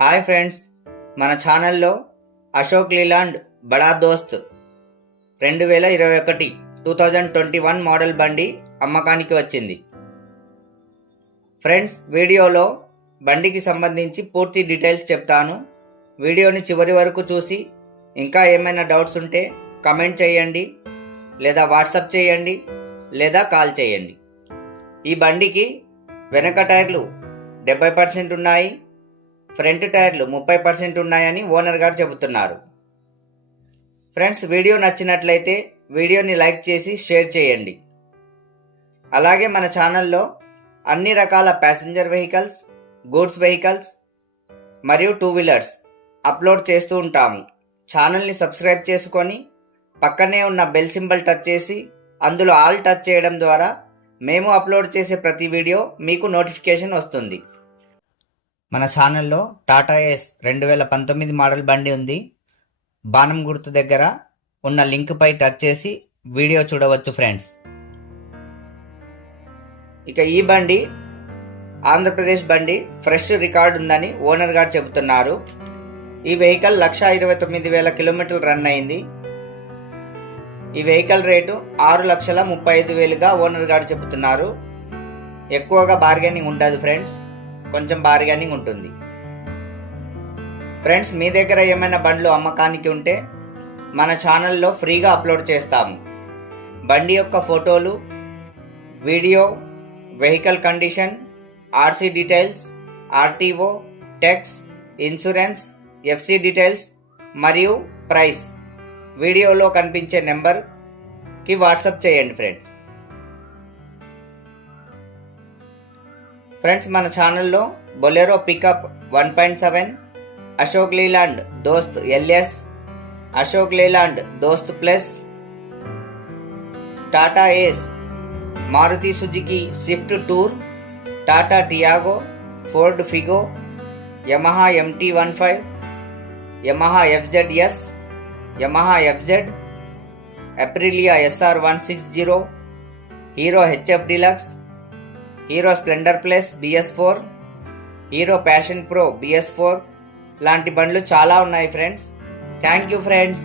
Hi friends, మన ఛానల్లో Ashok Leyland బడా దోస్త్ 2021 మోడల్ బండి అమ్మకానికి వచ్చింది. ఫ్రెండ్స్, వీడియోలో బండికి సంబంధించి పూర్తి డీటెయిల్స్ చెప్తాను. వీడియోని చివరి వరకు చూసి ఇంకా ఏమైనా డౌట్స్ ఉంటే కమెంట్ చేయండి, లేదా వాట్సాప్ చేయండి, లేదా కాల్ చేయండి. ఈ బండికి వెనక టైర్లు 70% ఉన్నాయి, ఫ్రంట్ టైర్లు 30% ఉన్నాయని ఓనర్ గారు చెబుతున్నారు. ఫ్రెండ్స్, వీడియో నచ్చినట్లయితే వీడియోని లైక్ చేసి షేర్ చేయండి. అలాగే మన ఛానల్లో అన్ని రకాల ప్యాసింజర్ వెహికల్స్, గూడ్స్ వెహికల్స్ మరియు టూ వీలర్స్ అప్లోడ్ చేస్తూ ఉంటాము. ఛానల్ని సబ్స్క్రైబ్ చేసుకొని పక్కనే ఉన్న బెల్ సింబల్ టచ్ చేసి అందులో ఆల్ టచ్ చేయడం ద్వారా మేము అప్లోడ్ చేసే ప్రతి వీడియో మీకు నోటిఫికేషన్ వస్తుంది. మన ఛానల్లో టాటా ఏస్ 2019 మోడల్ బండి ఉంది. బాణం గుర్తు దగ్గర ఉన్న లింక్పై టచ్ చేసి వీడియో చూడవచ్చు ఫ్రెండ్స్. ఇక ఈ బండి ఆంధ్రప్రదేశ్ బండి ఫ్రెష్ రికార్డ్ ఉందని ఓనర్ గారు చెబుతున్నారు. ఈ వెహికల్ 1,29,000 కిలోమీటర్లు రన్ అయింది. ఈ వెహికల్ రేటు 6,35,000గా ఓనర్ గారు చెబుతున్నారు. ఎక్కువగా బార్గెనింగ్ ఉండదు ఫ్రెండ్స్, కొంచెం బార్గెనింగ్ ఉంటుంది. ఫ్రెండ్స్, మీ దగ్గర ఏమైనా బండ్లు అమ్మకానికి ఉంటే మన ఛానల్లో ఫ్రీగా అప్లోడ్ చేస్తాము. బండి యొక్క ఫోటోలు, video, vehicle condition, RC details, RTO, tax, insurance, FC details మరియు ప్రైస్ వీడియోలో కనిపించే నెంబర్కి వాట్సాప్ చేయండి ఫ్రెండ్స్. ఫ్రెండ్స్, మన ఛానల్లో Bolero pickup 1.7, Ashok Leyland Dost LS, Ashok Leyland Dost plus, Tata Ace, Maruti Suzuki Swift Tour, Tata Tiago, Ford Figo, Yamaha MT-15, Yamaha FZS, Yamaha FZ, Aprilia SR160, Hero HF Deluxe, Hero Splendor plus BS4, Hero Passion Pro BS4 లాంటి బండ్లు చాలా ఉన్నాయి friends. Thank you friends.